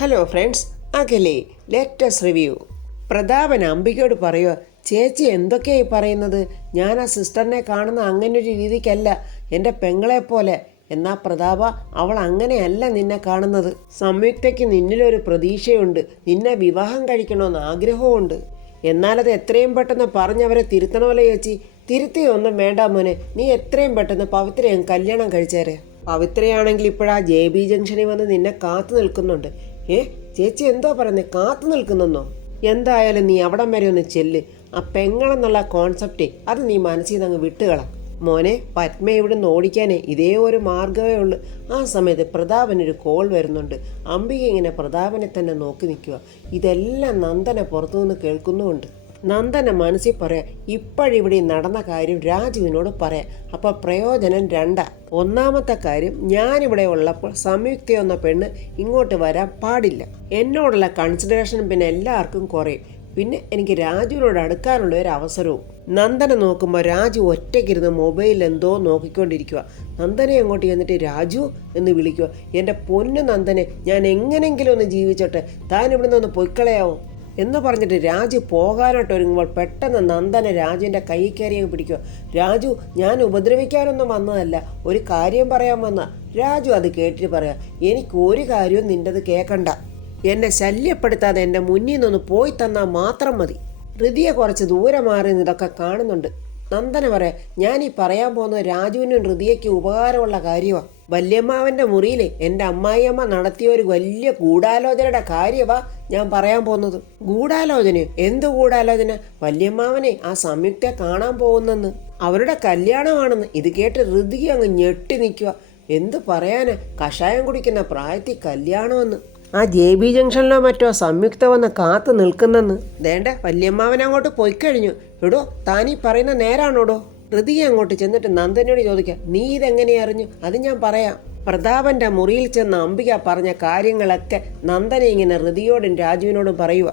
Hello friends, അകലെ latest review. Prathapan അംബികയോട് പറയുക, ചേച്ചി എന്തൊക്കെയായി പറയുന്നത്? ഞാൻ ആ സിസ്റ്ററിനെ കാണുന്ന അങ്ങനൊരു രീതിക്കല്ല, എൻ്റെ പെങ്ങളെപ്പോലെ. എന്നാ പ്രതാപ, അവൾ അങ്ങനെയല്ല നിന്നെ കാണുന്നത്. സംയുക്തയ്ക്ക് നിന്നിലൊരു പ്രതീക്ഷയുണ്ട്, നിന്നെ വിവാഹം കഴിക്കണമെന്ന് ആഗ്രഹമുണ്ട്. എന്നാലത് എത്രയും പെട്ടെന്ന് പറഞ്ഞവരെ തിരുത്തണമല്ലോ ചേച്ചി. തിരുത്തിയൊന്നും വേണ്ട മോനെ, നീ എത്രയും പെട്ടെന്ന് പവിത്രയും കല്യാണം കഴിച്ചേരെ. പവിത്രയാണെങ്കിൽ ഇപ്പോഴാ JB ജംഗ്ഷനിൽ വന്ന് നിന്നെ കാത്തു നിൽക്കുന്നുണ്ട്. ചേച്ചി എന്തോ പറയുന്നത്? കാത്തു നിൽക്കുന്നെന്നോ? എന്തായാലും നീ അവിടം വരെ ഒന്ന് ചെല്ല്. ആ പെങ്ങളെന്നുള്ള കോൺസെപ്റ്റ് അത് നീ മനസ്സിൽ നിന്ന് അങ്ങ് വിട്ടുകള മോനെ. പത്മ ഇവിടുന്ന് ഓടിക്കാനേ ഇതേ ഒരു മാർഗമേ ഉള്ളൂ. ആ സമയത്ത് പ്രതാപനൊരു കോൾ വരുന്നുണ്ട്. അംബിക ഇങ്ങനെ പ്രതാപനെ തന്നെ നോക്കി നിൽക്കുക. ഇതെല്ലാം നന്ദന പുറത്തുനിന്ന് കേൾക്കുന്നുമുണ്ട്. നന്ദന മനസ്സിൽ പറയാം, ഇപ്പോഴിവിടെ നടന്ന കാര്യം രാജുവിനോട് പറയാം. അപ്പോൾ പ്രയോജനം രണ്ടാ. ഒന്നാമത്തെ കാര്യം, ഞാനിവിടെ ഉള്ളപ്പോൾ സംയുക്ത എന്ന പെണ്ണ് ഇങ്ങോട്ട് വരാൻ പാടില്ല. എന്നോടുള്ള കൺസിഡറേഷൻ പിന്നെ എല്ലാവർക്കും കുറയും. പിന്നെ എനിക്ക് രാജുവിനോട് അടുക്കാനുള്ള ഒരു അവസരവും. നന്ദന നോക്കുമ്പോൾ രാജു ഒറ്റയ്ക്കിരുന്ന് മൊബൈലിൽ എന്തോ നോക്കിക്കൊണ്ടിരിക്കുക. നന്ദനെ അങ്ങോട്ട് ചെന്നിട്ട് രാജു എന്ന് വിളിക്കുക. എൻ്റെ പൊന്നു നന്ദനെ, ഞാൻ എങ്ങനെങ്കിലും ഒന്ന് ജീവിച്ചോട്ടെ, താൻ ഇവിടുന്ന് ഒന്ന് പൊയ്ക്കളയാവോ എന്ന് പറഞ്ഞിട്ട് രാജു പോകാനായിട്ട് ഒരുങ്ങുമ്പോൾ പെട്ടെന്ന് നന്ദന രാജുവിൻ്റെ കൈ കയറി പിടിക്കുക. രാജു, ഞാൻ ഉപദ്രവിക്കാനൊന്നും വന്നതല്ല, ഒരു കാര്യം പറയാൻ വന്ന. രാജു അത് കേട്ടിട്ട് പറയാം, എനിക്കൊരു കാര്യവും നിൻ്റെത് കേൾക്കണ്ട. എന്നെ ശല്യപ്പെടുത്താതെ എൻ്റെ മുന്നിൽ നിന്നൊന്ന് പോയി തന്നാൽ മാത്രം മതി. ഹൃദയ കുറച്ച് ദൂരെ മാറി ഇതൊക്കെ കാണുന്നുണ്ട്. നന്ദന പറയാം, ഞാൻ ഈ പറയാൻ പോകുന്നത് രാജുവിനും ഹൃദയയ്ക്ക് ഉപകാരമുള്ള കാര്യമാണ്. വല്യമ്മാവൻ്റെ മുറിയിൽ എൻ്റെ അമ്മായിയമ്മ നടത്തിയ ഒരു വലിയ ഗൂഢാലോചനയുടെ കാര്യമാ ഞാൻ പറയാൻ പോകുന്നത്. ഗൂഢാലോചനയോ? എന്ത് ഗൂഢാലോചന? വല്യമ്മാവനെ ആ സംയുക്തയെ കാണാൻ പോകുന്നെന്ന്, അവരുടെ കല്യാണമാണെന്ന്. ഇത് കേട്ട് ഹൃദയ അങ്ങ് ഞെട്ടി നിൽക്കുക. എന്ത് പറയാന്, കഷായം കുടിക്കുന്ന പ്രായത്തിൽ കല്യാണമെന്ന്. ആ JB ജംഗ്ഷനിലോ മറ്റോ സംയുക്ത വന്ന് കാത്തു നിൽക്കുന്നെന്ന്. ദേണ്ട, വല്യമ്മാവൻ അങ്ങോട്ട് പോയിക്കഴിഞ്ഞു. എടോ, താനീ പറയുന്ന നേരാണോടോ? ഹൃദയ അങ്ങോട്ട് ചെന്നിട്ട് നന്ദനോട് ചോദിക്കാം, നീ ഇതെങ്ങനെ അറിഞ്ഞു? അത് ഞാൻ പറയാം. പ്രതാപന്റെ മുറിയിൽ ചെന്ന് അംബിക പറഞ്ഞ കാര്യങ്ങളൊക്കെ നന്ദന ഇങ്ങനെ ഹൃദയോടും രാജുവിനോടും പറയുക.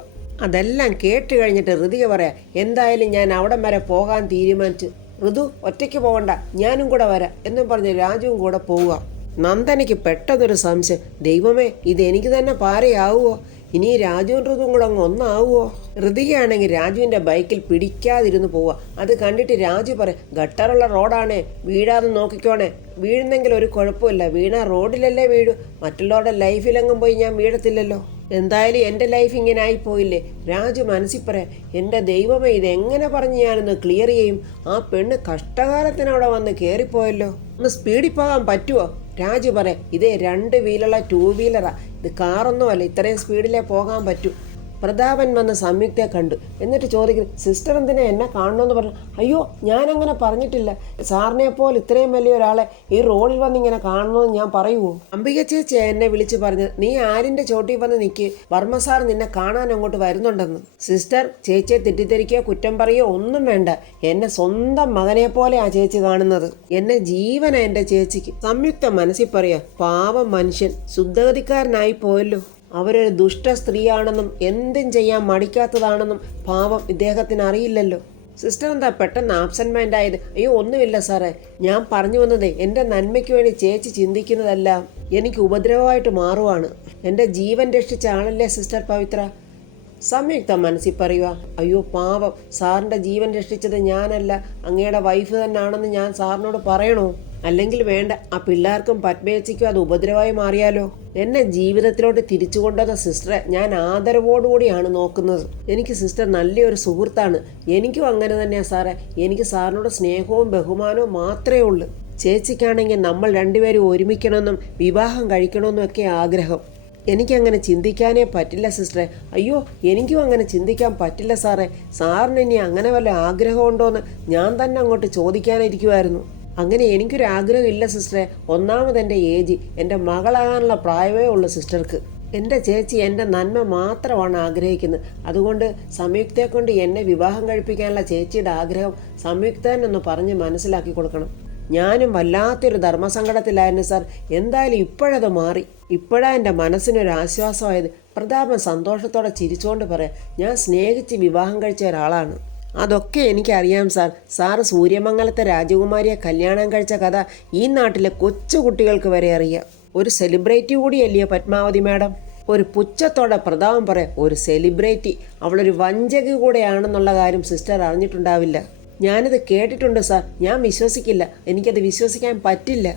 അതെല്ലാം കേട്ട് കഴിഞ്ഞിട്ട് ഹൃദയ പറയാം, എന്തായാലും ഞാൻ അവിടം വരെ പോകാൻ തീരുമാനിച്ചു. ഋതു, ഒറ്റയ്ക്ക് പോകണ്ട, ഞാനും കൂടെ വരാം എന്നും പറഞ്ഞ് രാജുവും കൂടെ പോവുക. നന്ദനയ്ക്ക് പെട്ടെന്നൊരു സംശയം, ദൈവമേ, ഇതെനിക്ക് തന്നെ പാരയാവുമോ? ഇനി രാജുവും ഋതുവും കൂടെ അങ്ങ് ഒന്നാവുമോ? ഹൃതികയാണെങ്കിൽ രാജുവിൻ്റെ ബൈക്കിൽ പിടിക്കാതിരുന്ന് പോവുക. അത് കണ്ടിട്ട് രാജു പറയും, ഗട്ടറുള്ള റോഡാണേ, വീഴാതെ നോക്കിക്കോണേ. വീഴുന്നെങ്കിൽ ഒരു കുഴപ്പമില്ല, വീണാ റോഡിലല്ലേ വീഴൂ, മറ്റുള്ളവരുടെ ലൈഫിലെങ്ങും പോയി ഞാൻ വീഴത്തില്ലല്ലോ. എന്തായാലും എൻ്റെ ലൈഫ് ഇങ്ങനെ ആയിപ്പോയില്ലേ. രാജു മനസ്സിൽ പറയാം, എൻ്റെ ദൈവമേ, ഇതെങ്ങനെ പറഞ്ഞ് ഞാനൊന്ന് ക്ലിയർ ചെയ്യും? ആ പെണ്ണ് കഷ്ടകാലത്തിനവിടെ വന്ന് കയറിപ്പോയല്ലോ. ഒന്ന് സ്പീഡിൽ പോകാൻ പറ്റുമോ? രാജു പറയാം, ഇതേ 2 വീലുള്ള 2 വീലറാ, ഇത് കാറൊന്നുമല്ല, ഇത്രയും സ്പീഡിലേ പോകാൻ പറ്റൂ. പ്രതാപൻ വന്ന് സംയുക്തയെ കണ്ടു. എന്നിട്ട് ചോദിക്കുന്നു, സിസ്റ്റർ എന്തിനാ എന്നെ കാണണമെന്ന് പറഞ്ഞു? അയ്യോ, ഞാനങ്ങനെ പറഞ്ഞിട്ടില്ല. സാറിനെ പോലെ ഇത്രയും വലിയ ഒരാളെ ഈ റോഡിൽ വന്ന് ഇങ്ങനെ കാണണമെന്ന് ഞാൻ പറയുമോ? അംബിക ചേച്ചി എന്നെ വിളിച്ച് പറഞ്ഞത്, നീ ആരിൻ്റെ ചോട്ടിൽ വന്ന് നിൽക്ക്, വർമ്മ സാർ നിന്നെ കാണാൻ അങ്ങോട്ട് വരുന്നുണ്ടെന്ന്. സിസ്റ്റർ, ചേച്ചിയെ തെറ്റിദ്ധരിക്കുകയോ കുറ്റം പറയുകയോ ഒന്നും വേണ്ട. എന്നെ സ്വന്തം മകനെ പോലെ ആ ചേച്ചി കാണുന്നത്. എന്നെ ജീവനാ എൻ്റെ ചേച്ചിക്ക്. സംയുക്ത മനസ്സിൽ പറയാ, പാവം മനുഷ്യൻ ശുദ്ധഗതിക്കാരനായി പോയല്ലോ. അവരൊരു ദുഷ്ട സ്ത്രീയാണെന്നും എന്തും ചെയ്യാൻ മടിക്കാത്തതാണെന്നും പാവം ഇദ്ദേഹത്തിന് അറിയില്ലല്ലോ. സിസ്റ്റർ എന്താ പെട്ടെന്ന് ആബ്സെന്റ് മൈൻഡ് ആയത്? അയ്യോ, ഒന്നുമില്ല സാറേ, ഞാൻ പറഞ്ഞു വന്നതേ എൻ്റെ നന്മയ്ക്ക് വേണ്ടി ചേച്ചി ചിന്തിക്കുന്നതല്ല എനിക്ക് ഉപദ്രവമായിട്ട് മാറുവാണ്. എൻ്റെ ജീവൻ രക്ഷിച്ച ആളല്ലേ സിസ്റ്റർ പവിത്ര. സംയുക്ത മനസ്സിൽ പറയുക, അയ്യോ പാവം, സാറിൻ്റെ ജീവൻ രക്ഷിച്ചത് ഞാനല്ല, അങ്ങയുടെ വൈഫ് തന്നെയാണെന്ന് ഞാൻ സാറിനോട് പറയണോ? അല്ലെങ്കിൽ വേണ്ട, ആ പിള്ളേർക്കും പത്മേച്ചിക്കും അത് ഉപദ്രവമായി മാറിയാലോ. എന്നെ ജീവിതത്തിലോട്ട് തിരിച്ചു കൊണ്ടുവന്ന സിസ്റ്ററെ ഞാൻ ആദരവോടുകൂടിയാണ് നോക്കുന്നത്. എനിക്ക് സിസ്റ്റർ നല്ലൊരു സുഹൃത്താണ്. എനിക്കും അങ്ങനെ തന്നെയാണ് സാറേ. എനിക്ക് സാറിനോട് സ്നേഹവും ബഹുമാനവും മാത്രമേ ഉള്ളൂ. ചേച്ചിക്കാണെങ്കിൽ നമ്മൾ രണ്ടുപേരും ഒരുമിക്കണമെന്നും വിവാഹം കഴിക്കണമെന്നും ഒക്കെ ആഗ്രഹം. എനിക്കങ്ങനെ ചിന്തിക്കാനേ പറ്റില്ല സിസ്റ്ററെ. അയ്യോ, എനിക്കും അങ്ങനെ ചിന്തിക്കാൻ പറ്റില്ല സാറേ. സാറിന് ഇനി അങ്ങനെ വല്ല ആഗ്രഹമുണ്ടോയെന്ന് ഞാൻ തന്നെ അങ്ങോട്ട് ചോദിക്കാനിരിക്കുമായിരുന്നു. അങ്ങനെ എനിക്കൊരാഗ്രഹം ഇല്ല സിസ്റ്ററെ. ഒന്നാമത് എൻ്റെ ഏജ്, എൻ്റെ മകളാകാനുള്ള പ്രായമേ ഉള്ളൂ സിസ്റ്റർക്ക്. എൻ്റെ ചേച്ചി എൻ്റെ നന്മ മാത്രമാണ് ആഗ്രഹിക്കുന്നത്. അതുകൊണ്ട് സംയുക്തയെ കൊണ്ട് എന്നെ വിവാഹം കഴിപ്പിക്കാനുള്ള ചേച്ചിയുടെ ആഗ്രഹം സംയുക്തനൊന്ന് പറഞ്ഞ് മനസ്സിലാക്കി കൊടുക്കണം. ഞാനും വല്ലാത്തൊരു ധർമ്മസങ്കടത്തിലായിരുന്നു സാർ. എന്തായാലും ഇപ്പോഴത് മാറി. ഇപ്പോഴാണ് എൻ്റെ മനസ്സിനൊരു ആശ്വാസമായത്. പ്രതാപൻ സന്തോഷത്തോടെ ചിരിച്ചുകൊണ്ട് പറയാം, ഞാൻ സ്നേഹിച്ച് വിവാഹം കഴിച്ച ഒരാളാണ്. അതൊക്കെ എനിക്കറിയാം സാർ. സാറ് സൂര്യമംഗലത്തെ രാജകുമാരിയെ കല്യാണം കഴിച്ച കഥ ഈ നാട്ടിലെ കൊച്ചു കുട്ടികൾക്ക് വരെ അറിയാം. ഒരു സെലിബ്രിറ്റി കൂടിയല്ലയോ പത്മാവതി മാഡം? ഒരു പുച്ഛത്തോടെ പ്രതാപൻ പറയാം, ഒരു സെലിബ്രിറ്റി, അവളൊരു വഞ്ചക കൂടെയാണെന്നുള്ള കാര്യം സിസ്റ്റർ അറിഞ്ഞിട്ടുണ്ടാവില്ല. ഞാനിത് കേട്ടിട്ടുണ്ട് സാർ, ഞാൻ വിശ്വസിക്കില്ല, എനിക്കത് വിശ്വസിക്കാൻ പറ്റില്ല.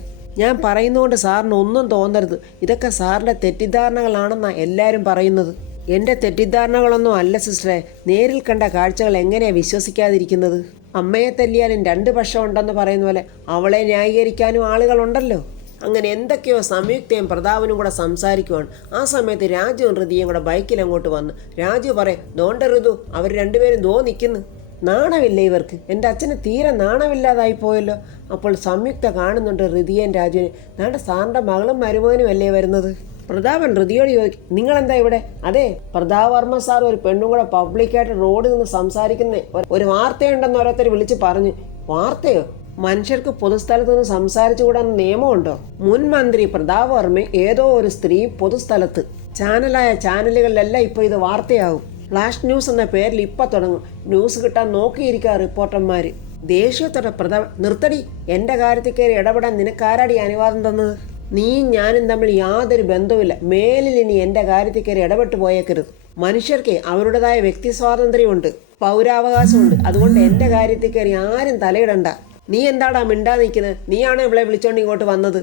ഞാൻ പറയുന്നതുകൊണ്ട് സാറിന് ഒന്നും തോന്നരുത്, ഇതൊക്കെ സാറിൻ്റെ തെറ്റിദ്ധാരണകളാണെന്നാണ് എല്ലാവരും പറയുന്നത്. എൻ്റെ തെറ്റിദ്ധാരണകളൊന്നും അല്ല സിസ്റ്ററെ, നേരിൽ കണ്ട കാഴ്ചകൾ എങ്ങനെയാണ് വിശ്വസിക്കാതിരിക്കുന്നത്? അമ്മയെ തല്ലിയാലും രണ്ട് പക്ഷം ഉണ്ടെന്ന് പറയുന്ന പോലെ അവളെ ന്യായീകരിക്കാനും ആളുകളുണ്ടല്ലോ. അങ്ങനെ എന്തൊക്കെയോ സംയുക്തയും പ്രതാപനും കൂടെ സംസാരിക്കുവാണ്. ആ സമയത്ത് രാജുവും ഋതിയും കൂടെ ബൈക്കിൽ അങ്ങോട്ട് വന്നു. രാജു പറയും, ദോണ്ട ഋതു, അവർ രണ്ടുപേരും നിൽക്കുന്നു. നാണമില്ല ഇവർക്ക്, എൻ്റെ അച്ഛന് തീരെ നാണമില്ലാതായി പോയല്ലോ. അപ്പോൾ സംയുക്ത കാണുന്നുണ്ട് ഋതിയും രാജുവിനെ. നാട്ടെ സാറിൻ്റെ മകളും മരുമകനും അല്ലേ വരുന്നത്? പ്രതാപൻ ഋതിയോട് ചോദിക്കും, നിങ്ങളെന്താ ഇവിടെ? അതെ, പ്രതാപ് വർമ്മ സാർ ഒരു പെണ്ണും കൂടെ പബ്ലിക്കായിട്ട് റോഡിൽ നിന്ന് സംസാരിക്കുന്ന ഒരു വാർത്തയുണ്ടെന്ന് ഓരോരുത്തർ വിളിച്ച് പറഞ്ഞു. വാർത്തയോ? മനുഷ്യർക്ക് പൊതുസ്ഥലത്ത് നിന്ന് സംസാരിച്ചുകൂടാൻ നിയമമുണ്ടോ? മുൻ മന്ത്രി പ്രതാപ് വർമ്മ ഏതോ ഒരു സ്ത്രീ പൊതുസ്ഥലത്ത്. ചാനലുകളിലെല്ലാം ഇപ്പോൾ ഇത് വാർത്തയാകും. ഫ്ലാഷ് ന്യൂസ് എന്ന പേരിൽ ഇപ്പം തുടങ്ങും. ന്യൂസ് കിട്ടാൻ നോക്കിയിരിക്കുക റിപ്പോർട്ടർമാർ. ദേഷ്യത്തോടെ പ്രതാപൻ, നിർത്തടി, എൻ്റെ കാര്യത്തിൽ കയറി ഇടപെടാൻ നിനക്കാരാടി അനുവാദം തന്നത്? നീയും ഞാനും തമ്മിൽ യാതൊരു ബന്ധവുമില്ല. മേലിൽ ഇനി എൻ്റെ കാര്യത്തിൽ കയറി ഇടപെട്ട് പോയേക്കരുത്. മനുഷ്യർക്ക് അവരുടേതായ വ്യക്തി സ്വാതന്ത്ര്യമുണ്ട്, പൗരാവകാശമുണ്ട്. അതുകൊണ്ട് എൻ്റെ കാര്യത്തിൽ കയറി ആരും തലയിടണ്ട. നീ എന്താടാ മിണ്ടാ നിൽക്കുന്നത്? നീയാണ് ഇവളെ വിളിച്ചോണ്ട് ഇങ്ങോട്ട് വന്നത്.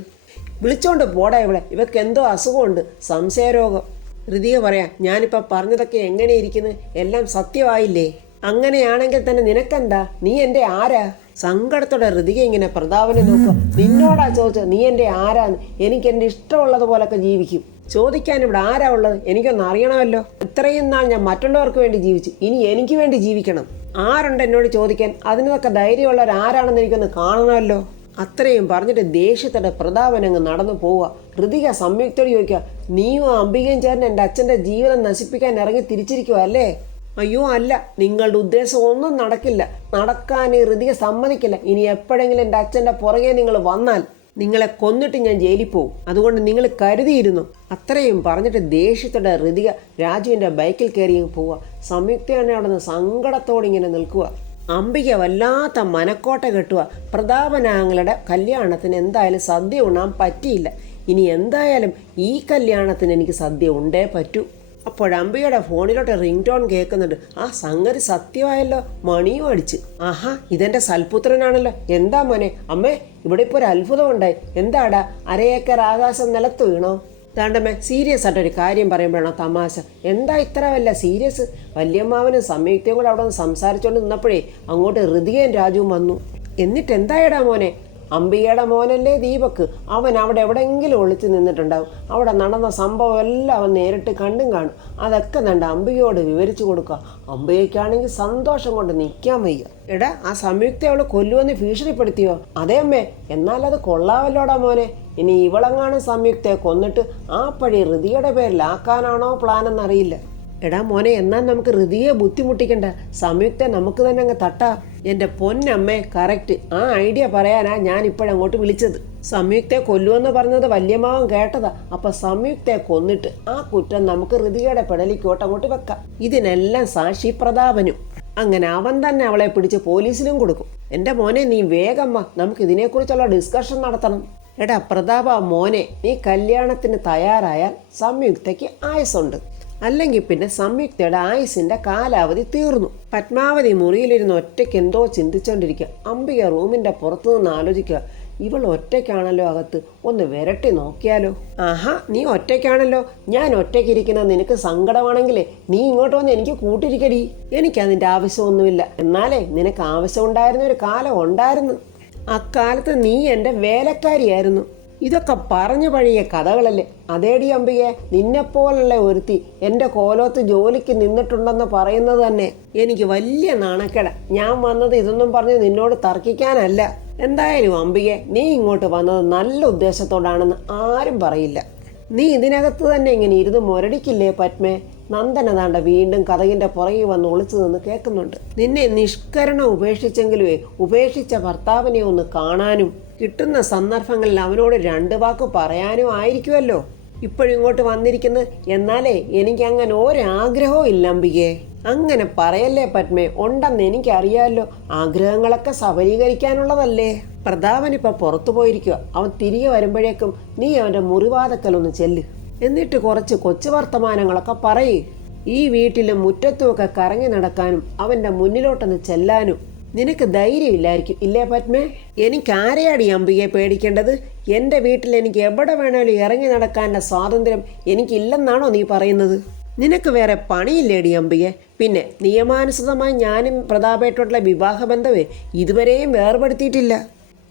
വിളിച്ചോണ്ട് പോടാ ഇവളെ, ഇവർക്ക് എന്തോ അസുഖമുണ്ട്, സംശയരോഗം. ഋതിക പറയാം, ഞാനിപ്പോൾ പറഞ്ഞതൊക്കെ എങ്ങനെ ഇരിക്കുന്നു? എല്ലാം സത്യമായില്ലേ? അങ്ങനെയാണെങ്കിൽ തന്നെ നിനക്കെന്താ? നീ എൻ്റെ ആരാ? സങ്കടത്തോടെ ഋതിക ഇങ്ങനെ പ്രതാപനെ നോക്കുക. നിന്നോടാ ചോദിച്ചത്, നീ എൻ്റെ ആരാന്ന്? എനിക്ക് എൻ്റെ ഇഷ്ടമുള്ളതുപോലൊക്കെ ജീവിക്കും. ചോദിക്കാൻ ഇവിടെ ആരാ ഉള്ളത്? എനിക്കൊന്ന് അറിയണമല്ലോ. ഇത്രയും നാൾ ഞാൻ മറ്റുള്ളവർക്ക് വേണ്ടി ജീവിച്ചു, ഇനി എനിക്ക് വേണ്ടി ജീവിക്കണം. ആരുണ്ട് എന്നോട് ചോദിക്കാൻ? അതിനൊക്കെ ധൈര്യമുള്ളവരാരാണെന്ന് എനിക്കൊന്ന് കാണണമല്ലോ. അത്രയും പറഞ്ഞിട്ട് ദേഷ്യത്തോടെ പ്രതാപൻ അങ്ങ് നടന്നു പോവുക. ഋതിക സംയുക്തയോട് ചോദിക്കുക, നീയും അംബികയും ചേർന്ന് എൻ്റെ അച്ഛൻ്റെ ജീവിതം നശിപ്പിക്കാൻ ഇറങ്ങി തിരിച്ചിരിക്കുക അല്ലേ? അയ്യോ അല്ല, നിങ്ങളുടെ ഉദ്ദേശം ഒന്നും നടക്കില്ല. നടക്കാൻ ഈ ഋതിക സമ്മതിക്കില്ല. ഇനി എപ്പോഴെങ്കിലും എൻ്റെ അച്ഛൻ്റെ പുറകെ നിങ്ങൾ വന്നാൽ നിങ്ങളെ കൊന്നിട്ട് ഞാൻ ജയിലിൽ പോവും. അതുകൊണ്ട് നിങ്ങൾ കരുതിയിരുന്നു. അത്രയും പറഞ്ഞിട്ട് ദേഷ്യത്തോടെ ഋതിക രാജുവിൻ്റെ ബൈക്കിൽ കയറി പോവുക. സംയുക്തയാണ് അവിടെ നിന്ന് സങ്കടത്തോടെ ഇങ്ങനെ നിൽക്കുക. അംബിക വല്ലാത്ത മനക്കോട്ട കെട്ടുക. പ്രതാപനാങ്ങളുടെ കല്യാണത്തിന് എന്തായാലും സദ്യ ഉണ്ണാൻ പറ്റിയില്ല. ഇനി എന്തായാലും ഈ കല്യാണത്തിന് എനിക്ക് സദ്യ ഉണ്ടേ പറ്റൂ. അപ്പോഴംബികയുടെ ഫോണിലോട്ട് റിംഗ് ടോൺ കേൾക്കുന്നുണ്ട്. ആ സംഗതി സത്യമായല്ലോ, മണിയും അടിച്ച്. ആഹാ, ഇതെൻ്റെ സൽപുത്രനാണല്ലോ. എന്താ മോനെ? അമ്മേ, ഇവിടെ ഇപ്പോൾ ഒരു അത്ഭുതം ഉണ്ടായി. എന്താടാ, അരയേക്കർ ആകാശം നിലത്ത് വീണോ? താണ്ടമ്മേ, സീരിയസ് ആയിട്ടൊരു കാര്യം പറയുമ്പോഴാണോ തമാശ? എന്താ ഇത്ര വല്ല സീരിയസ്? വല്യമ്മാവനും സംയുക്തയും കൂടെ അവിടെ നിന്ന് സംസാരിച്ചുകൊണ്ട് നിന്നപ്പോഴേ അങ്ങോട്ട് ഋതികയും രാജുവും വന്നു. എന്നിട്ട് എന്തായടാ മോനെ? അംബികയുടെ മോനല്ലേ ദീപക്, അവൻ അവിടെ എവിടെയെങ്കിലും ഒളിച്ച് നിന്നിട്ടുണ്ടാവും. അവിടെ നടന്ന സംഭവം എല്ലാം അവൻ നേരിട്ട് കണ്ടും കാണും. അതൊക്കെ നണ്ട അംബികയോട് വിവരിച്ചു കൊടുക്കുക. അംബികയ്ക്കാണെങ്കിൽ സന്തോഷം കൊണ്ട് നിൽക്കാൻ വയ്യ. എടാ, ആ സംയുക്ത അവള് കൊല്ലുവെന്ന് ഭീഷണിപ്പെടുത്തിയോ? അതേ അമ്മേ. എന്നാൽ അത് കൊള്ളാവല്ലോടാ മോനെ. ഇനി ഇവളെങ്ങാനും സംയുക്തയെ കൊന്നിട്ട് ആ പഴി ഋതിയുടെ പേരിലാക്കാനാണോ പ്ലാൻ എന്നറിയില്ല. എടാ മോനെ, എന്നാൽ നമുക്ക് ഋതിയെ ബുദ്ധിമുട്ടിക്കണ്ട, സംയുക്ത നമുക്ക് തന്നെ അങ്ങ് തട്ടാ. എൻ്റെ പൊന്നമ്മേ, കറക്റ്റ്. ആ ഐഡിയ പറയാനാ ഞാൻ ഇപ്പോഴങ്ങോട്ട് വിളിച്ചത്. സംയുക്തയെ കൊല്ലുമെന്ന് പറഞ്ഞത് വല്യമാവൻ കേട്ടതാ. അപ്പം സംയുക്തയെ കൊന്നിട്ട് ആ കുറ്റം നമുക്ക് ഋതികയുടെ പെടലിക്കോട്ട് അങ്ങോട്ട് വെക്കാം. ഇതിനെല്ലാം സാക്ഷി പ്രതാപനും. അങ്ങനെ അവൻ തന്നെ അവളെ പിടിച്ച് പോലീസിലും കൊടുക്കും. എൻ്റെ മോനെ, നീ വേഗം വാ, നമുക്ക് ഇതിനെക്കുറിച്ചുള്ള ഡിസ്കഷൻ നടത്തണം. എടാ പ്രതാപ മോനെ, നീ കല്യാണത്തിന് തയ്യാറായാൽ സംയുക്തയ്ക്ക് ആയുസുണ്ട്. അല്ലെങ്കിൽ പിന്നെ സംയുക്തയുടെ ആയുസിൻ്റെ കാലാവധി തീർന്നു. പത്മാവതി മുറിയിലിരുന്ന് ഒറ്റയ്ക്ക് എന്തോ ചിന്തിച്ചുകൊണ്ടിരിക്കുക. അംബിക റൂമിൻ്റെ പുറത്തു നിന്ന് ആലോചിക്കുക, ഇവൾ ഒറ്റയ്ക്കാണല്ലോ അകത്ത്, ഒന്ന് വിരട്ടി നോക്കിയാലോ? ആഹാ, നീ ഒറ്റയ്ക്കാണല്ലോ. ഞാൻ ഒറ്റയ്ക്കിരിക്കുന്നത് നിനക്ക് സങ്കടമാണെങ്കിലേ നീ ഇങ്ങോട്ട് വന്ന് എനിക്ക് കൂട്ടിരിക്കടി. എനിക്കതിൻ്റെ ആവശ്യമൊന്നുമില്ല. എന്നാലേ നിനക്ക് ആവശ്യമുണ്ടായിരുന്ന ഒരു കാലം ഉണ്ടായിരുന്നു. അക്കാലത്ത് നീ എൻ്റെ വേലക്കാരിയായിരുന്നു. ഇതൊക്കെ പറഞ്ഞു പഴയ കഥകളല്ലേ? അതേടി അംബികയെ, നിന്നെപ്പോലുള്ള ഒരുത്തി എൻ്റെ കോലോത്ത് ജോലിക്ക് നിന്നിട്ടുണ്ടെന്ന് പറയുന്നത് തന്നെ എനിക്ക് വലിയ നാണക്കേട. ഞാൻ വന്നത് ഇതൊന്നും പറഞ്ഞ് നിന്നോട് തർക്കിക്കാനല്ല. എന്തായാലും അംബികയെ, നീ ഇങ്ങോട്ട് വന്നത് നല്ല ഉദ്ദേശത്തോടാണെന്ന് ആരും പറയില്ല. നീ ഇതിനകത്ത് തന്നെ ഇങ്ങനെ ഇരുന്ന് മുരടിക്കില്ലേ പത്മേ? നന്ദന താണ്ട വീണ്ടും കഥകിൻ്റെ പുറകെ വന്ന് ഒളിച്ചു നിന്ന് കേൾക്കുന്നുണ്ട്. നിന്നെ നിഷ്കരണം ഉപേക്ഷിച്ചെങ്കിലുവേ ഉപേക്ഷിച്ച ഭർത്താവിനെ ഒന്ന് കാണാനും കിട്ടുന്ന സന്ദർഭങ്ങളിൽ അവനോട് രണ്ട് വാക്ക് പറയാനും ആയിരിക്കുമല്ലോ ഇപ്പോഴിങ്ങോട്ട് വന്നിരിക്കുന്നത്. എന്നാലേ എനിക്കങ്ങനെ ഒരാഗ്രഹവും ഇല്ല അംബികയെ. അങ്ങനെ പറയല്ലേ പത്മേ, ഉണ്ടെന്ന് എനിക്കറിയാമല്ലോ. ആഗ്രഹങ്ങളൊക്കെ സഫലീകരിക്കാനുള്ളതല്ലേ. പ്രതാപനിപ്പോൾ പുറത്തു പോയിരിക്കുക. അവൻ തിരികെ വരുമ്പോഴേക്കും നീ അവൻ്റെ മുറിവാതക്കലൊന്ന് ചെല്ല്. എന്നിട്ട് കുറച്ച് കൊച്ചു വർത്തമാനങ്ങളൊക്കെ പറയ്. ഈ വീട്ടിലും മുറ്റത്തുമൊക്കെ കറങ്ങി നടക്കാനും അവന്റെ മുന്നിലോട്ടൊന്ന് ചെല്ലാനും നിനക്ക് ധൈര്യമില്ലായിരിക്കും ഇല്ലേ പത്മേ? എനിക്ക് ആരെയാടി അംബികയെ പേടിക്കേണ്ടത്? എൻ്റെ വീട്ടിൽ എനിക്ക് എവിടെ വേണേലും ഇറങ്ങി നടക്കാനുള്ള സ്വാതന്ത്ര്യം എനിക്കില്ലെന്നാണോ നീ പറയുന്നത്? നിനക്ക് വേറെ പണിയില്ലേടി അംബികെ? പിന്നെ നിയമാനുസൃതമായി ഞാനും പ്രതാപേട്ടോട്ടുള്ള വിവാഹബന്ധമേ ഇതുവരെയും വേർപെടുത്തിയിട്ടില്ല.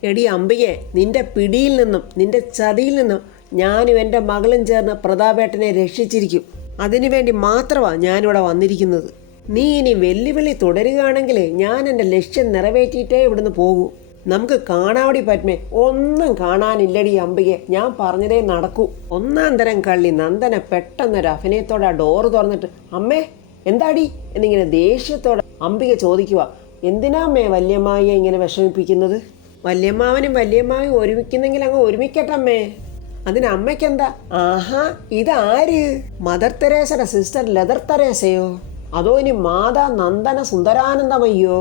എടി അംബികെ, നിന്റെ പിടിയിൽ നിന്നും നിന്റെ ചതിയിൽ നിന്നും ഞാനും എൻ്റെ മകളും ചേർന്ന് പ്രതാപേട്ടനെ രക്ഷിച്ചിരിക്കും. അതിനുവേണ്ടി മാത്രമാണ് ഞാനിവിടെ വന്നിരിക്കുന്നത്. നീ ഇനി വെല്ലുവിളി തുടരുകയാണെങ്കിൽ ഞാൻ എൻ്റെ ലക്ഷ്യം നിറവേറ്റിയിട്ടേ ഇവിടുന്ന് പോകൂ. നമുക്ക് കാണാവടി പത്മേ. ഒന്നും കാണാനില്ലടി അംബികെ, ഞാൻ പറഞ്ഞതേ നടക്കൂ. ഒന്നാം തരം കള്ളി നന്ദന പെട്ടെന്നൊരു അഭിനയത്തോടെ ആ ഡോറ് തുറന്നിട്ട് അമ്മേ എന്താടി എന്നിങ്ങനെ ദേഷ്യത്തോടെ അംബിക ചോദിക്കുക. എന്തിനാ അമ്മേ വല്യമ്മായിയെ ഇങ്ങനെ വിഷമിപ്പിക്കുന്നത്? വല്യമ്മാവനും വല്യമ്മാവും ഒരുമിക്കുന്നെങ്കിൽ അങ്ങ് ഒരുമിക്കട്ടമ്മേ. അതിന് അമ്മയ്ക്കെന്താ? ആഹാ, ഇതാര്? മദർ തെരേസയുടെ സിസ്റ്റർ ലെതർ തെരേസയോ? അതോ ഇനി മാതാ നന്ദന സുന്ദരാനന്ദമയ്യോ?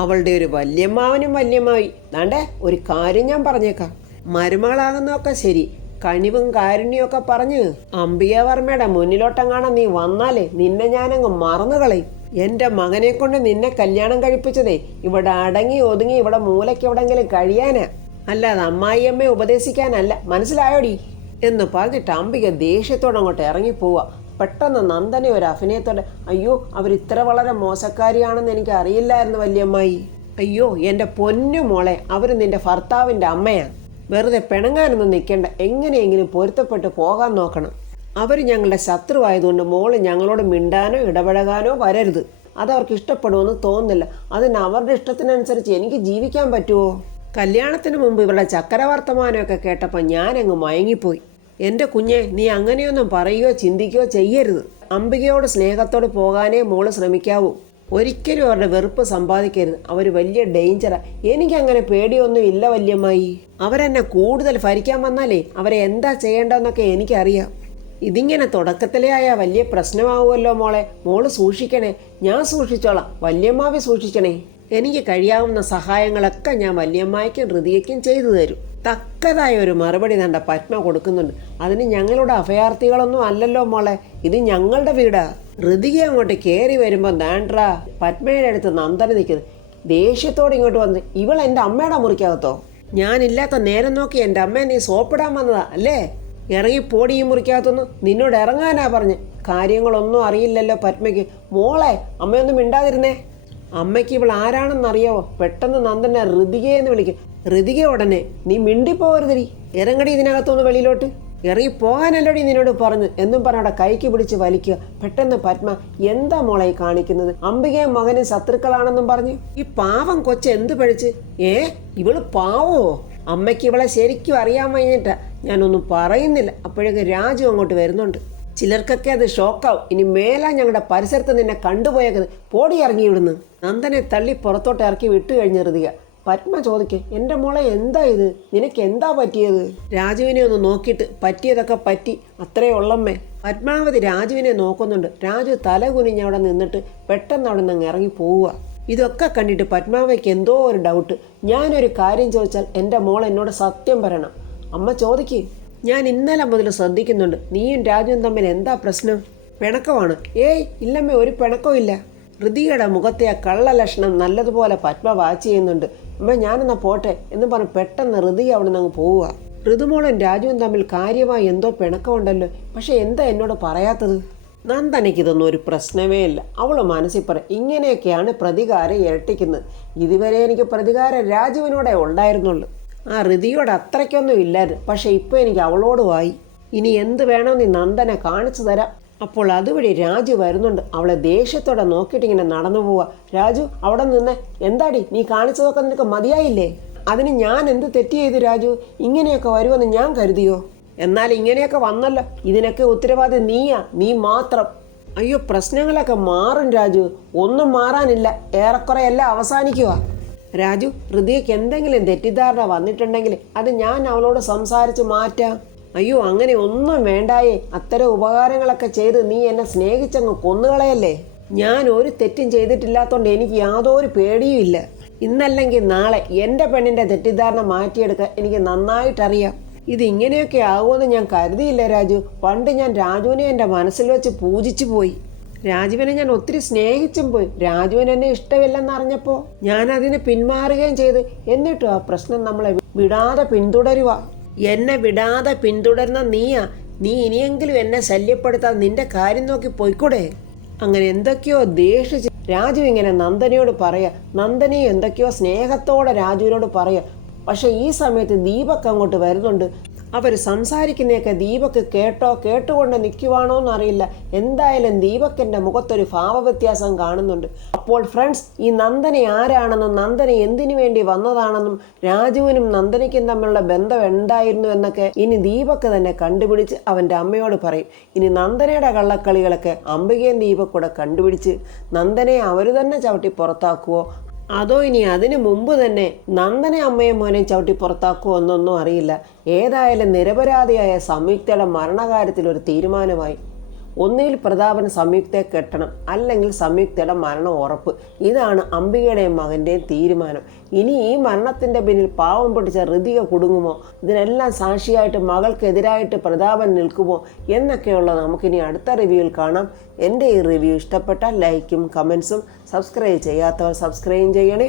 അവളുടെ ഒരു വല്യമ്മാവനും വല്യമ്മായി. ദാണ്ടേ ഒരു കാര്യം ഞാൻ പറഞ്ഞേക്കാം. മരുമകളാകുന്നതൊക്കെ ശരി, കനിവും കാരുണ്യമൊക്കെ പറഞ്ഞ് അംബികാവർമ്മയുടെ മുന്നിലോട്ടെങ്ങാണം നീ വന്നാലേ നിന്നെ ഞാനങ്ങ് മറന്നുകളയും. എൻ്റെ മകനെ കൊണ്ട് നിന്നെ കല്യാണം കഴിപ്പിച്ചതേ ഇവിടെ അടങ്ങി ഒതുങ്ങി ഇവിടെ മൂലയ്ക്ക് എവിടെങ്കിലും കഴിയാനാ, അല്ലാതെ അമ്മായിയമ്മയെ ഉപദേശിക്കാനല്ല. മനസ്സിലായോടി? എന്ന് പറഞ്ഞിട്ട് അംബിക ദേഷ്യത്തോടെ അങ്ങോട്ട് ഇറങ്ങിപ്പോവുക. പെട്ടെന്ന് നന്ദനെ ഒരു അഭിനയത്തോടെ അയ്യോ, അവരിത്ര വളരെ മോശക്കാരിയാണെന്ന് എനിക്ക് അറിയില്ലായിരുന്നു വല്യമ്മായി. അയ്യോ എൻ്റെ പൊന്നു മോളെ, അവർ നിന്റെ ഭർത്താവിൻ്റെ അമ്മയാണ്. വെറുതെ പിണങ്ങാനൊന്നും നിൽക്കേണ്ട, എങ്ങനെയെങ്കിലും പൊരുത്തപ്പെട്ട് പോകാൻ നോക്കണം. അവർ ഞങ്ങളുടെ ശത്രുവായതുകൊണ്ട് മോള് ഞങ്ങളോട് മിണ്ടാനോ ഇടപഴകാനോ വരരുത്. അതവർക്ക് ഇഷ്ടപ്പെടുമെന്ന് തോന്നുന്നില്ല. അതിന് അവരുടെ ഇഷ്ടത്തിനനുസരിച്ച് എനിക്ക് ജീവിക്കാൻ പറ്റുമോ? കല്യാണത്തിന് മുമ്പ് ഇവരുടെ ചക്കരവർത്തമാനമൊക്കെ കേട്ടപ്പോൾ ഞാനങ്ങ് മയങ്ങിപ്പോയി. എൻ്റെ കുഞ്ഞെ, നീ അങ്ങനെയൊന്നും പറയുകയോ ചിന്തിക്കുകയോ ചെയ്യരുത്. അംബികയോട് സ്നേഹത്തോട് പോകാനേ മോള് ശ്രമിക്കാവൂ. ഒരിക്കലും അവരുടെ വെറുപ്പ് സമ്പാദിക്കരുത്. അവർ വലിയ ഡേഞ്ചറാ. എനിക്കങ്ങനെ പേടിയൊന്നും ഇല്ല വല്യമ്മായി. അവരെന്നെ കൂടുതൽ ഭരിക്കാൻ വന്നാലേ അവരെ എന്താ ചെയ്യേണ്ടതെന്നൊക്കെ എനിക്കറിയാം. ഇതിങ്ങനെ തുടക്കത്തിലേ ആയാൽ വലിയ പ്രശ്നമാവുമല്ലോ മോളെ. മോള് സൂക്ഷിക്കണേ. ഞാൻ സൂക്ഷിച്ചോളാം, വല്യമ്മാവി സൂക്ഷിക്കണേ. എനിക്ക് കഴിയാവുന്ന സഹായങ്ങളൊക്കെ ഞാൻ വല്യമ്മായ്ക്കും ഹൃദയക്കും ചെയ്തു തരും. തക്കതായ ഒരു മറുപടി തണ്ട പത്മ കൊടുക്കുന്നുണ്ട്. അതിന് ഞങ്ങളുടെ അഭയാർത്ഥികളൊന്നും അല്ലല്ലോ മോളെ, ഇത് ഞങ്ങളുടെ വീടാ. ഹൃതിക അങ്ങോട്ട് കയറി വരുമ്പോൾ ദാണ്ട്രാ പത്മയുടെ അടുത്ത് നന്ദന നിൽക്കുന്നത്. ദേഷ്യത്തോടെ ഇങ്ങോട്ട് വന്ന് ഇവൾ എൻ്റെ അമ്മയുടെ മുറിക്കകത്തോ? ഞാനില്ലാത്ത നേരം നോക്കി എൻ്റെ അമ്മയെ നീ സോപ്പിടാൻ വന്നതാ അല്ലേ? ഇറങ്ങി പോടി ഈ മുറിക്കകത്തൊന്നും. നിന്നോട് ഇറങ്ങാനാ പറഞ്ഞ്. കാര്യങ്ങളൊന്നും അറിയില്ലല്ലോ പത്മയ്ക്ക്. മോളെ, അമ്മയൊന്നും മിണ്ടാതിരുന്നേ. അമ്മയ്ക്ക് ഇവൾ ആരാണെന്നറിയാവോ? പെട്ടെന്ന് നന്ദനെ ഹൃതികയെന്ന് വിളിക്കും. ഹൃതിക ഉടനെ നീ മിണ്ടിപ്പോകരുതടി, ഇറങ്ങടി ഇതിനകത്തൊന്ന് വെളിയിലോട്ട്. ഇറങ്ങി പോകാനല്ലടി നിന്നോട് പറഞ്ഞു എന്നും പറഞ്ഞവിടെ കൈക്ക് പിടിച്ച് വലിക്കുക. പെട്ടെന്ന് പത്മ എന്താ മോളെ കാണിക്കുന്നത്? അംബികയും മകനും ശത്രുക്കളാണെന്നും പറഞ്ഞു. ഈ പാവം കൊച്ച് എന്ത് പഠിച്ച്? ഇവള് പാവോ? അമ്മയ്ക്ക് ഇവളെ ശരിക്കും അറിയാൻ വൈകിട്ടാ ഞാനൊന്നും പറയുന്നില്ല. അപ്പോഴേക്ക് രാജു അങ്ങോട്ട് വരുന്നുണ്ട്. ചിലർക്കൊക്കെ അത് ഷോക്കാവും. ഇനി മേലാ ഞങ്ങളുടെ പരിസരത്ത് നിന്നെ കണ്ടുപോയേക്കുന്നത്. പോടി ഇറങ്ങി വിടുന്നു. നന്ദനെ തള്ളി പുറത്തോട്ട് ഇറക്കി വിട്ടു കഴിഞ്ഞ് ഹൃതിക. പത്മ ചോദിക്കേ, എൻ്റെ മോളെ എന്താ ഇത്? നിനക്ക് എന്താ പറ്റിയത്? രാജുവിനെ ഒന്ന് നോക്കിയിട്ട് പറ്റിയതൊക്കെ പറ്റി, അത്രേ ഉള്ളമ്മേ. പത്മാവതി രാജുവിനെ നോക്കുന്നുണ്ട്. രാജു തല കുനിഞ്ഞ് അവിടെ നിന്നിട്ട് പെട്ടെന്ന് അവിടെ നിന്ന് ഇറങ്ങി പോവുക. ഇതൊക്കെ കണ്ടിട്ട് പത്മാവതിക്ക് എന്തോ ഒരു ഡൗട്ട്. ഞാനൊരു കാര്യം ചോദിച്ചാൽ എൻ്റെ മോൾ എന്നോട് സത്യം പറയണം. അമ്മ ചോദിക്ക്. ഞാൻ ഇന്നലെ മുതൽ ശ്രദ്ധിക്കുന്നുണ്ട്. നീയും രാജുവും തമ്മിൽ എന്താ പ്രശ്നം? പിണക്കമാണ്? ഇല്ലമ്മേ, ഒരു പിണക്കവും ഇല്ല. ഹൃതികയുടെ മുഖത്തെ ആ കള്ള ലക്ഷണം നല്ലതുപോലെ പത്മ വാച്ച് ചെയ്യുന്നുണ്ട്. അമ്മ ഞാനെന്നാ പോട്ടെ എന്ന് പറഞ്ഞ് പെട്ടെന്ന് ഹൃതിക അവിടെ നിന്ന് അങ്ങ് പോവുക. ഋതുമോളും രാജുവും തമ്മിൽ കാര്യമായി എന്തോ പിണക്കമുണ്ടല്ലോ. പക്ഷെ എന്താ എന്നോട് പറയാത്തത്? നന്ദനയ്ക്കിതൊന്നും ഒരു പ്രശ്നമേ ഇല്ല. അവൾ മനസ്സിൽ പറയും, ഇങ്ങനെയൊക്കെയാണ് പ്രതികാരം ഇരട്ടിക്കുന്നത്. ഇതുവരെ എനിക്ക് പ്രതികാരം രാജുവിനോടെ ഉണ്ടായിരുന്നുള്ളൂ. ആ ഹൃതിയോട് അത്രയ്ക്കൊന്നും ഇല്ലായിരുന്നു. പക്ഷെ ഇപ്പോൾ എനിക്ക് അവളോടുമായി. ഇനി എന്ത് വേണമെന്ന് നന്ദനെ കാണിച്ചു തരാം. അപ്പോൾ അതുവഴി രാജു വരുന്നുണ്ട്. അവളെ ദേഷ്യത്തോടെ നോക്കിയിട്ട് ഇങ്ങനെ നടന്നു പോവുക. രാജു അവിടെ നിന്ന് എന്താടി നീ കാണിച്ചതൊക്കെ നിനക്ക് മതിയായില്ലേ? അതിന് ഞാൻ എന്ത് തെറ്റ് ചെയ്തു രാജു? ഇങ്ങനെയൊക്കെ വരുമെന്ന് ഞാൻ കരുതിയോ? എന്നാൽ ഇങ്ങനെയൊക്കെ വന്നല്ലോ. ഇതിനൊക്കെ ഉത്തരവാദി നീയാ, നീ മാത്രം. അയ്യോ, പ്രശ്നങ്ങളൊക്കെ മാറും രാജു. ഒന്നും മാറാനില്ല. ഏറെക്കുറെ എല്ലാം അവസാനിക്കുക. രാജു, ഹൃദയക്ക് എന്തെങ്കിലും തെറ്റിദ്ധാരണ വന്നിട്ടുണ്ടെങ്കിൽ അത് ഞാൻ അവളോട് സംസാരിച്ച് മാറ്റാം. അയ്യോ, അങ്ങനെ ഒന്നും വേണ്ടായേ. അത്തരം ഉപകാരങ്ങളൊക്കെ ചെയ്ത് നീ എന്നെ സ്നേഹിച്ചങ്ങ് കൊന്നുകളയല്ലേ. ഞാൻ ഒരു തെറ്റും ചെയ്തിട്ടില്ലാത്തതുകൊണ്ട് എനിക്ക് യാതൊരു പേടിയും ഇല്ല. ഇന്നല്ലെങ്കിൽ നാളെ എൻ്റെ പെണ്ണിൻ്റെ തെറ്റിദ്ധാരണ മാറ്റിയെടുക്കാൻ എനിക്ക് നന്നായിട്ടറിയാം. ഇതിങ്ങനെയൊക്കെ ആകുമെന്ന് ഞാൻ കരുതിയില്ല രാജു. പണ്ട് ഞാൻ രാജുവിനെ എൻ്റെ മനസ്സിൽ വെച്ച് പൂജിച്ചു പോയി. രാജുവിനെ ഞാൻ ഒത്തിരി സ്നേഹിച്ചും പോയി. രാജുവിന് എന്നെ ഇഷ്ടമില്ലെന്നറിഞ്ഞപ്പോൾ ഞാൻ അതിന് പിന്മാറുകയും ചെയ്ത്. എന്നിട്ടും ആ പ്രശ്നം നമ്മളെ വിടാതെ പിന്തുടരുക. എന്നെ വിടാതെ പിന്തുടരുന്ന നീ ഇനിയെങ്കിലും എന്നെ ശല്യപ്പെടുത്താതെ നിന്റെ കാര്യം നോക്കി പോയിക്കൂടെ? അങ്ങനെ എന്തൊക്കെയോ ദേഷിച്ച് രാജു ഇങ്ങനെ നന്ദനയോട് പറയാ. നന്ദനയും എന്തൊക്കെയോ സ്നേഹത്തോടെ രാജുവിനോട് പറയാ. പക്ഷെ ഈ സമയത്ത് ദീപക് അങ്ങോട്ട് വരുന്നുണ്ട്. അവർ സംസാരിക്കുന്നതൊക്കെ ദീപക് കേട്ടുകൊണ്ട് നിൽക്കുവാണോ എന്നറിയില്ല. എന്തായാലും ദീപക്കിൻ്റെ മുഖത്തൊരു ഭാവവ്യത്യാസം കാണുന്നുണ്ട്. അപ്പോൾ ഫ്രണ്ട്സ്, ഈ നന്ദന ആരാണെന്നും നന്ദന എന്തിനു വേണ്ടി വന്നതാണെന്നും രാജുവിനും നന്ദനയ്ക്കും തമ്മിലുള്ള ബന്ധം എന്തായിരുന്നു എന്നൊക്കെ ഇനി ദീപക് തന്നെ കണ്ടുപിടിച്ച് അവൻ്റെ അമ്മയോട് പറയും. ഇനി നന്ദനയുടെ കള്ളക്കളികളൊക്കെ അംബികയും ദീപക് കൂടെ കണ്ടുപിടിച്ച് നന്ദനയെ അവർ തന്നെ ചവിട്ടി പുറത്താക്കുവോ, അതോ ഇനി അതിനു മുമ്പ് തന്നെ നന്ദനെ അമ്മയും മോനെയും ചവിട്ടി പുറത്താക്കുമോ എന്നൊന്നും അറിയില്ല. ഏതായാലും നിരപരാധിയായ സംയുക്തയുടെ മരണകാര്യത്തിൽ ഒരു തീരുമാനമായി. ഒന്നുകിൽ പ്രതാപൻ സംയുക്തയെ കെട്ടണം, അല്ലെങ്കിൽ സംയുക്തയുടെ മരണം ഉറപ്പ്. ഇതാണ് അംബികയുടെയും മകൻ്റെയും തീരുമാനം. ഇനി ഈ മരണത്തിൻ്റെ പിന്നിൽ പാവം പിടിച്ച ഋതിക കുടുങ്ങുമോ, ഇതിനെല്ലാം സാക്ഷിയായിട്ട് മകൾക്കെതിരായിട്ട് പ്രതാപൻ നിൽക്കുമോ എന്നൊക്കെയുള്ള നമുക്കിനി അടുത്ത റിവ്യൂവിൽ കാണാം. എൻ്റെ ഈ റിവ്യൂ ഇഷ്ടപ്പെട്ടാൽ ലൈക്കും കമൻസും, സബ്സ്ക്രൈബ് ചെയ്യാത്തവർ സബ്സ്ക്രൈബ് ചെയ്യണേ.